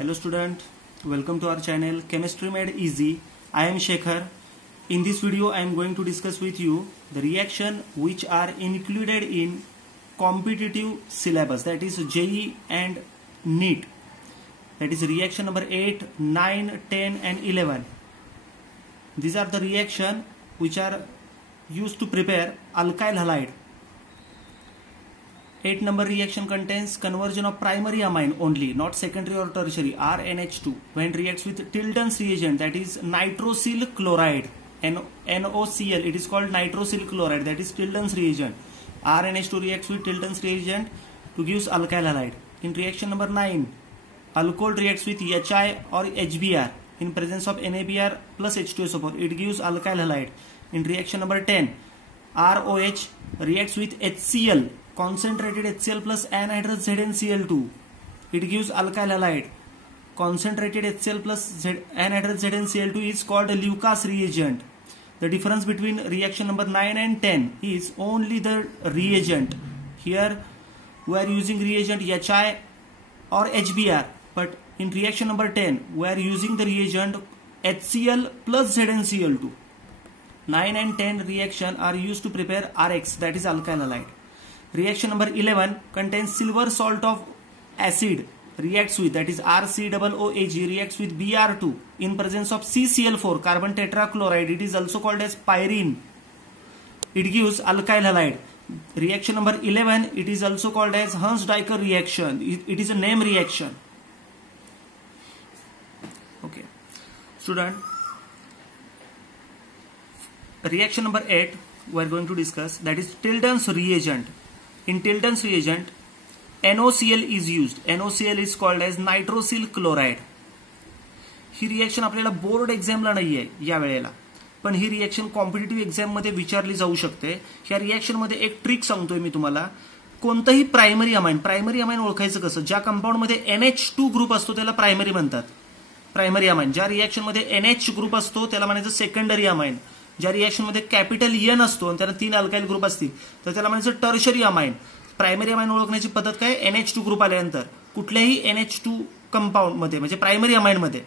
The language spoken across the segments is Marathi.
Hello student, welcome to our channel Chemistry Made Easy. I am Shekhar. In this video I am going to discuss with you the reaction which are included in competitive syllabus, that is JEE and NEET. That is reaction number 8, 9, 10 and 11. These are the reaction which are used to prepare alkyl halide. 8 number reaction contains conversion of primary amine only, not secondary or tertiary, RNH2, when reacts with Tilton's reagent, that is nitrosyl chloride, NOCl. It is called nitrosyl chloride, that is Tilton's reagent. RNH2 reacts with Tilton's reagent to give alkyl halide. In reaction number 9, alcohol reacts with HI or HBr in presence of NABr plus H2SO4. It gives alkyl halide. In reaction number 10, ROH reacts with HCl, concentrated HCl plus anhydrous ZnCl2. It gives alkyl halide. Concentrated HCl plus anhydrous ZnCl2 is called a Lucas reagent. The difference between reaction number 9 and 10 is only the reagent. Here we are using reagent HI or HBr, but in reaction number 10 we are using the reagent HCl plus ZnCl2. 9 and 10 reaction are used to prepare RX, that is alkyl halide. Reaction number 11 contains silver salt of acid reacts with, that is RCOOAg reacts with Br2 in presence of CCl4 carbon tetrachloride. It is also called as pyrene. It gives alkyl halide. Reaction number 11, it is also called as Huns-Duyker reaction. It is a name reaction. Okay, student. Reaction number 8 we are going to discuss, that is Tilton's reagent. In Tilton's reagent, NOCl is used. NOCl is called as nitrosyl chloride. He reaction आपल्याला बोर्ड एक्झामला नाहीये या वेळेला, पण ही रिएक्शन कॉम्पिटिटिव्ह एक्झाम मध्ये विचारली जाऊ शकते. या रिएक्शन मध्ये एक ट्रिक सांगतोय मी तुम्हाला. कोणतंही प्रायमरी अमाइन ओळखायचं कसं? ज्या कंपाऊंड मध्ये NH2 ग्रुप असतो त्याला प्रायमरी म्हणतात, प्रायमरी अमाइन. ज्या रिएक्शन मध्ये NH ग्रुप असतो त्याला म्हणायचं सेकंडरी अमाइन. ज्या रिएक्शन मध्ये कॅपिटल N असतो आणि त्याला 3 अल्काइल ग्रुप असतील तर त्याला म्हणायचं टर्शरी अमाइन. प्रायमरी अमाइन ओळखण्याची पद्धत काय? NH2 ग्रुप आल्यानंतर कुठल्याही NH2 कंपाऊंड मध्ये म्हणजे प्रायमरी अमाइन मध्ये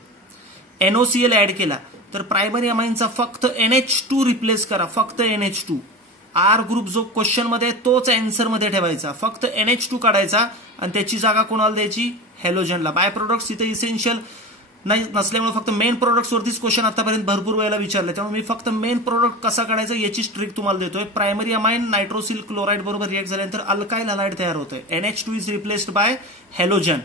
NOCl ऍड केला तर प्रायमरी अमाइनचा फक्त NH2 रिप्लेस करा, फक्त NH2. R ग्रुप जो क्वेश्चन मध्ये तोच आन्सर मध्ये ठेवायचा, फक्त NH2 काढायचा आणि त्याची जागा कोणाला द्यायची? हॅलोजनला. बाय प्रोडक्ट्स इथे इसेन्शियल नाही नसल्यामुळे फक्त मेन प्रोडक्ट्स वरतीच क्वेश्चन आतापर्यंत भरपूर वेळेला विचारले, त्यामुळे मी फक्त मेन प्रोडक्ट कसा काढायचा याची ट्रिक तुम्हाला देतोय. प्रायमरी अमाइन नायट्रोसिल क्लोराइड बरोबर रिएक्ट झाल्यानंतर अल्काइल हलाइड तयार होतोय. NH2 is replaced by halogen.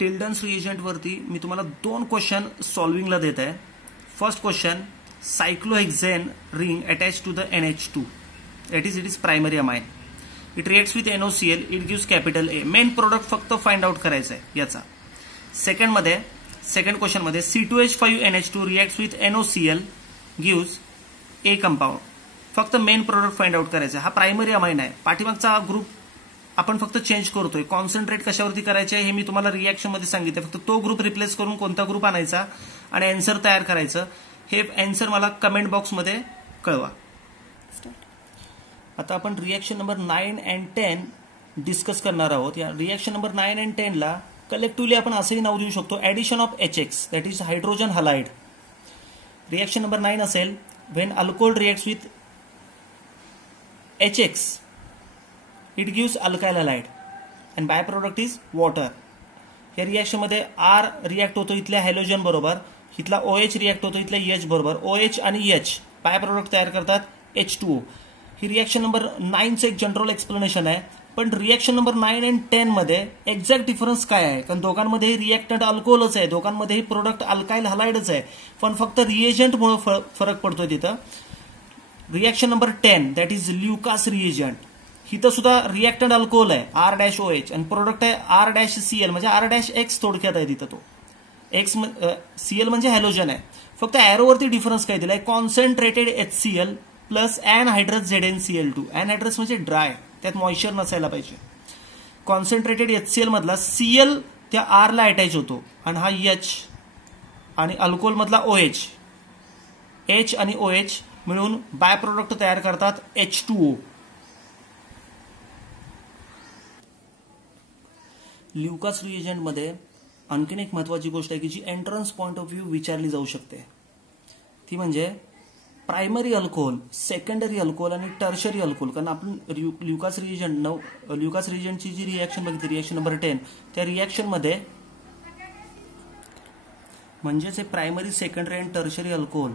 Tilden's reagent वरती मी तुम्हाला 2 क्वेश्चन सॉल्विंगला देत आहे. First question, cyclohexane ring attach to the NH2, it is primary amine. It reacts with NOCl, it gives capital A. Main product फक्त फाइंड आउट करायचा आहे याचा. सेकंड क्वेश्चन मध्ये C2H5NH2 reacts with NOCl, gives A compound. फक्त मेन प्रोडक्ट फाइंड आउट करायचा. हा प्रायमरी अमाइन आहे. पाठीमागचा ग्रुप आपण फक्त चेंज करतोय. कॉन्सन्ट्रेट कशावरती करायचे हे मी तुम्हाला रिएक्शन मध्ये सांगितलं. फक्त तो ग्रुप रिप्लेस करून कोणता ग्रुप आणायचा आणि आन्सर तयार करायचं. हे आन्सर मला कमेंट बॉक्स मध्ये कळवा. आता आपण रिएक्शन नंबर 9 and 10 डिस्कस करणार आहोत. या रिएक्शन नंबर 9 and 10 ला कलेक्टिव्हली आपण असेही नाव देऊ शकतो, addition of HX, that is hydrogen halide. Reaction number 9 असेल, when alcohol reacts with HX it gives alkyl halide and by product is water. या रिएक्शन मध्ये R रिएक्ट होतो इथल्या हॅलोजन बरोबर, इथला OH रिएक्ट होतो इथल्या H बरोबर. OH आणि H बाय प्रोडक्ट तयार करतात H2O. ही रिएक्शन नंबर 9चं एक जनरल एक्सप्लेनेशन आहे. पण रिएक्शन नंबर 9 and 10 मध्ये एक्झॅक्ट डिफरन्स काय आहे? कारण दोघांमध्ये रिएक्टंट अल्कोहोलच आहे, दोघांमध्येही प्रोडक्ट अल्काइल हलाइडच आहे, पण फक्त रिएजंटमुळे फरक पडतोय तिथं. Reaction number 10 that is Lucas reagent. इथं सुद्धा रिएक्टंट अल्कोहोल आहे R-OH आणि प्रोडक्ट आहे R-CL म्हणजे R-X थोडक्यात आहे तिथं. तो X Cl म्हणजे हॅलोजन आहे. फक्त एरोवरती डिफरन्स काय दिलाय? Concentrated HCl plus anhydrous ZnCl2. Anhydrous म्हणजे ड्राय, त्यात मॉइश्चर नसायला पाहिजे. कॉन्सन्ट्रेटेड HCl मधला Cl त्या R ला अटॅच होतो आणि हा H आणि अल्कोहोल मधला OH, H आणि OH मिळून बाय प्रोडक्ट तयार करतात H2O. ल्युकास रिएजंटमध्ये आणखीन एक महत्त्वाची गोष्ट आहे की जी एंट्रन्स पॉइंट ऑफ व्ह्यू विचारली जाऊ शकते, ती म्हणजे प्रायमरी अल्कोहोल, सेकंडरी अल्कोहोल आणि टर्शरी अल्कोहोल. कारण आपण ल्युकास रिएजंटची जी रिॲक्शन बघितली, रिॲक्शन नंबर 10, त्या रिॲक्शनमध्ये म्हणजेच हे प्रायमरी, सेकंडरी आणि टर्शरी अल्कोहोल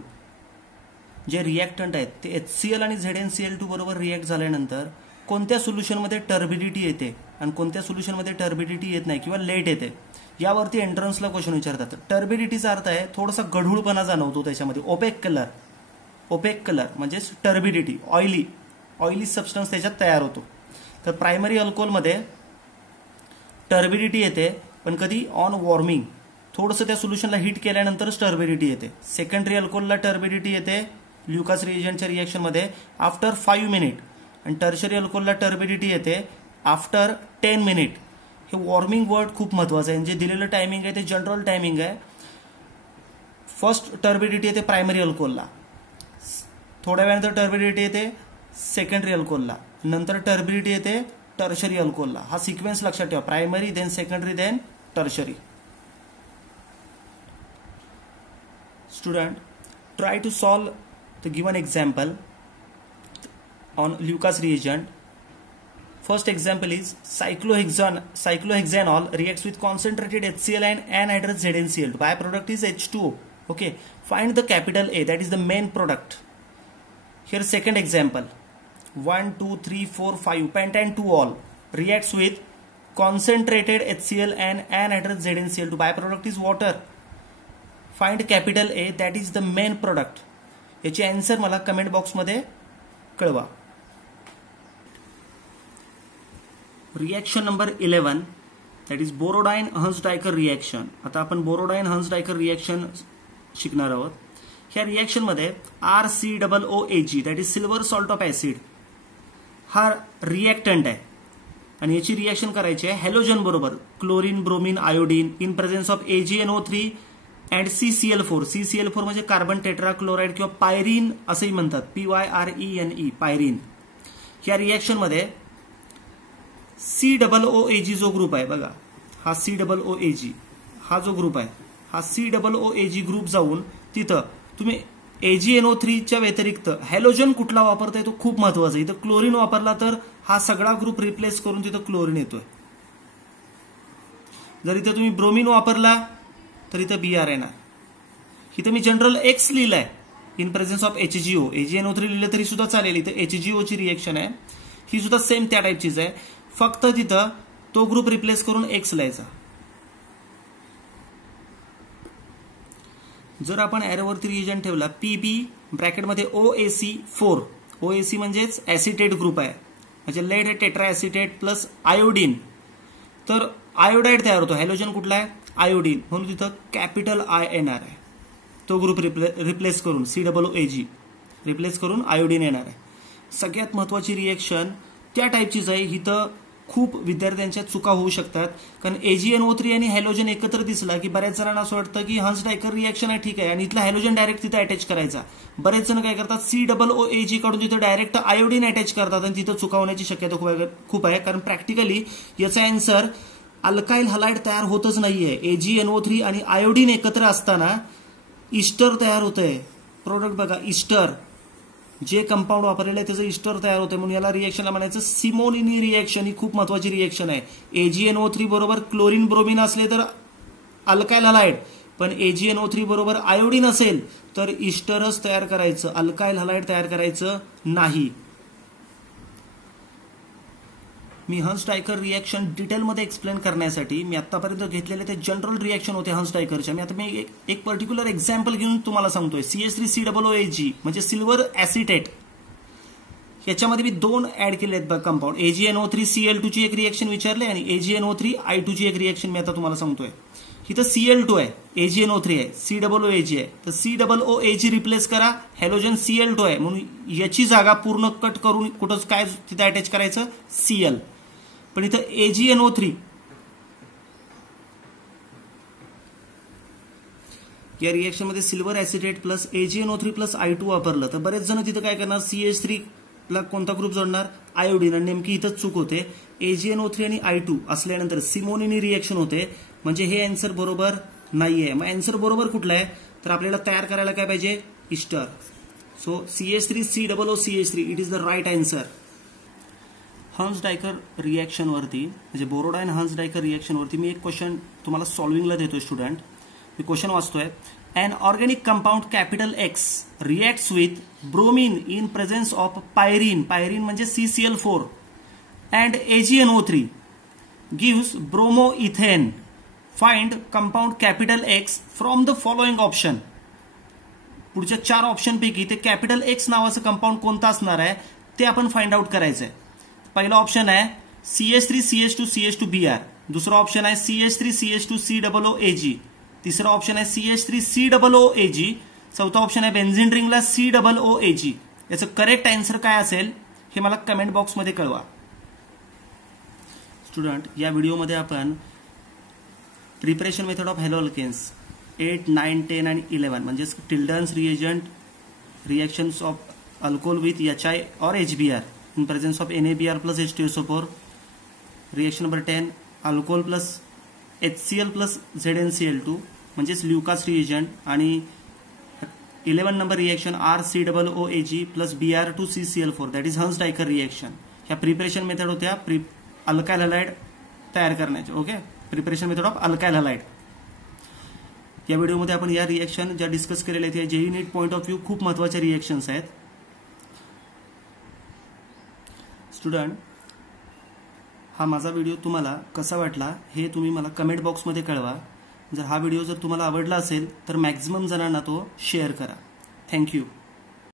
जे रिॲक्टंट आहेत ते HCl आणि ZnCl2 बरोबर रिॲक्ट झाल्यानंतर कोणत्या सोल्युशनमध्ये टर्बिडिटी येते आणि कोणत्या सोल्युशनमध्ये टर्बिडिटी येत नाही किंवा लेट येते, यावरती एंट्रन्सला क्वेश्चन विचारतात. टर्बिडिटीचा अर्थ आहे थोडासा गढूळपणा जाणवतो त्याच्यामध्ये, ओपेक कलर म्हणजे टर्बिडिटी, ऑइली सबस्टन्स त्याच्यात तयार होतो. तर प्रायमरी अल्कोहोलमध्ये टर्बिडिटी येते, पण कधी ऑन वॉर्मिंग, थोडंसं त्या सोल्युशनला हीट केल्यानंतरच टर्बिडिटी येते. सेकंडरी अल्कोहोलला टर्बिडिटी येते ल्युकास रिएजंटच्या रिॲक्शनमध्ये आफ्टर 5 मिनिट, आणि टर्शरी अल्कोहोलला टर्बिडिटी येते आफ्टर 10 मिनिट. हे वॉर्मिंग वर्ड खूप महत्वाचं आहे. जे दिलेलं टायमिंग आहे ते जनरल टायमिंग आहे. फर्स्ट टर्बिडिटी येते प्रायमरी अल्कोहोलला, थोड्या वेळानंतर टर्बिडिटी येते सेकंडरी अल्कोहोलला, नंतर टर्बिडिटी येते टर्शरी अल्कोहोलला. हा सिक्वेन्स लक्षात ठेवा, primary then secondary then tertiary. Student, try to solve the given example on Lucas reagent. First example is cyclohexanol reacts with concentrated HCl and anhydrous ZnCl. Byproduct is H2O. Okay, find the capital A, that is the main product. Here second example, 1 2 3 4 5 pentane 2-ol reacts with concentrated HCl and anhydrous ZnCl2. Byproduct is water. Find capital A, that is the main product. याची आन्सर मला कमेंट बॉक्समध्ये कळवा. Reaction number 11, that is Borodine Hunsdiecker reaction. आता आपण बोरोडाइन हन्स-डायकर रिॲक्शन शिकणार आहोत. ह्या रिॲक्शनमध्ये RCOOAG, that is silver salt of acid, हा रिॲक्टंट आहे आणि याची रिॲक्शन करायची आहे हॅलोजन बरोबर, chlorine, bromine, iodine in presence of AgNO3 and CCl4. CCl4 म्हणजे कार्बन टेट्राक्लोराइड किंवा पायरीन असंही म्हणतात, PYRENE, पायरीन. या रिॲक्शनमध्ये COOAG जो ग्रुप आहे बघा, हा COOAG हा जो ग्रुप आहे, हा COOAG ग्रुप जाऊन तिथं तुम्ही AgNO3 च्या व्यतिरिक्त हॅलोजन कुठला वापरताय तो खूप महत्वाचा आहे. इथं क्लोरीन वापरला तर हा सगळा ग्रुप रिप्लेस करून तिथं क्लोरीन येतोय. जर इथं तुम्ही ब्रोमीन वापरला तर इथं Br येणार. इथं मी जनरल X लिहिलंय in presence of HGO. AgNO3 लिहिलं तरी सुद्धा चालेल. इथं HGO ची रिएक्शन आहे, ही सुद्धा सेम त्या टाईपचीच आहे, फक्त तिथं तो ग्रुप रिप्लेस करून X लिहायचा. जर आपण एरोवरती रिएजंट ठेवला PB ब्रॅकेटमध्ये OAC4, OAC म्हणजेच ऍसिटेट ग्रुप आहे, म्हणजे lead tetra acetate plus iodine, तर आयोडाइड तयार होतो. हॅलोजन कुठला आहे? आयोडीन, म्हणून तिथं कॅपिटल I येणार आहे. तो ग्रुप रिप्लेस करून COOAG रिप्लेस करून आयोडीन येणार आहे. सगळ्यात महत्वाची रिएक्शन त्या टाईपचीच आहे. इथं खूप विद्यार्थ्यांच्या चुका होऊ शकतात, कारण AgNO3 आणि हॅलोजन एकत्र दिसला की बऱ्याच जणांना असं वाटतं की हन्स-डायकर रिएक्शन आहे, ठीक आहे, आणि इथला हॅलोजन डायरेक्ट तिथं अटॅच करायचा. बरेच जण काय करतात, COOAG काढून तिथं डायरेक्ट आयोडीन अटॅच करतात आणि तिथं चुका होण्याची शक्यता खूप आहे. कारण प्रॅक्टिकली याचा आन्सर अल्काइल हलाइड तयार होतच नाहीये. AgNO3 आणि आयोडीन एकत्र असताना इस्टर तयार होतंय. प्रोडक्ट बघा, इस्टर, जे कंपाऊंड वापरलेलं आहे त्याचं इस्टर तयार होतंय, म्हणून याला रिएक्शनला म्हणायचं सिमोनिनी रिएक्शन. ही खूप महत्वाची रिएक्शन आहे. AgNO3 बरोबर क्लोरीन ब्रोमीन असले तर अल्काइल हलाइड, पण AgNO3 बरोबर आयोडीन असेल तर इस्टरच तयार करायचं, अल्काइल हलाइड तयार करायचं नाही. मी हन्स-डायकर रिएक्शन डिटेलमध्ये एक्सप्लेन करण्यासाठी मी आतापर्यंत घेतलेले ते जनरल रिएक्शन होते हन्स-डायकरच्या. मी एक पर्टिक्युलर एक्झाम्पल घेऊन तुम्हाला सांगतोय. CH3COOAG म्हणजे सिल्वर ऍसिटेट, याच्यामध्ये मी 2 ऍड केले आहेत कंपाऊंड. AgNO3Cl2 ची एक रिएक्शन विचारले आणि AgNO3I2 ची एक रिएक्शन मी आता तुम्हाला सांगतोय. इथं Cl2 आहे, AgNO3 आहे, COOAG आहे, तर COOAG रिप्लेस करा, हॅलोजन Cl2 आहे, म्हणून याची जागा पूर्ण कट करून कुठंच काय तिथं अटॅच करायचं, Cl. पण इथं AgNO3, या रिएक्शन मध्ये silver acetate plus AgNO3 plus I2 वापरलं तर बरेच जण तिथं काय करणार, CH3 ला कोणता ग्रुप जोडणार, आयोडीन आणि नेमकी इथंच चूक होते. AgNO3 आणि I2 असल्यानंतर सिमोनिनी रिएक्शन होते, म्हणजे हे आन्सर बरोबर नाहीये. मग आन्सर बरोबर कुठला आहे, तर आपल्याला तयार करायला काय पाहिजे, ester. So CH3COOCH3 it is the right answer. Hunsdiecker reaction वरती म्हणजे बोरोडाइन हन्स डायकर रिएक्शन वरती मी एक क्वेश्चन तुम्हाला सॉल्विंगला देतोय स्टुडंट. मी क्वेश्चन वाचतोय. An organic compound capital X reacts with bromine in presence of pyrene, pyrene म्हणजे CCl4 and AgNO3 gives bromoethane. Find compound capital X from the following option. पुढच्या 4 ऑप्शन पैकी ते कॅपिटल X नावाचं कंपाऊंड कोणतं असणार आहे ते आपण फाइंड आउट करायचंय. पहिला ऑप्शन आहे CH3CH2CH2Br, दुसरा ऑप्शन आहे CH3CH2COOAg, तिसरा ऑप्शन आहे CH3COOAg, चौथा ऑप्शन आहे बेन्झीन रिंगला COOAg. याचं करेक्ट आन्सर काय असेल हे मला कमेंट बॉक्समध्ये कळवा. स्टुडंट, या व्हिडिओमध्ये आपण preparation method of haloalkanes 8, 9, 10 आणि 11 म्हणजेच Tilden's reagent reactions of alcohol with HI और HBr in presence of NaBr plus H2SO4. Reaction number 10 alcohol plus HCl plus ZnCl2 म्हणजेच ल्युकास रिएजंट. आणि 11 number reaction RCOOAg plus Br2CCl4 that is Hunsdiecker reaction. ह्या प्रिपरेशन मेथड होत्या अल्काइल हॅलाइड तयार करण्याचे. Okay, preparation method of alkyl halide. या व्हिडिओमध्ये आपण या रिएक्शन ज्या डिस्कस केलेल्या आहेत JEE NEET point of view खूप महत्वाच्या रिएक्शन्स आहेत. स्टुडंट, हा माझा व्हिडिओ तुम्हाला कसा वाटला हे तुम्ही मला कमेंट बॉक्समध्ये कळवा. जर हा व्हिडिओ जर तुम्हाला आवडला असेल तर मॅक्झिमम जणांना तो शेअर करा. थँक्यू.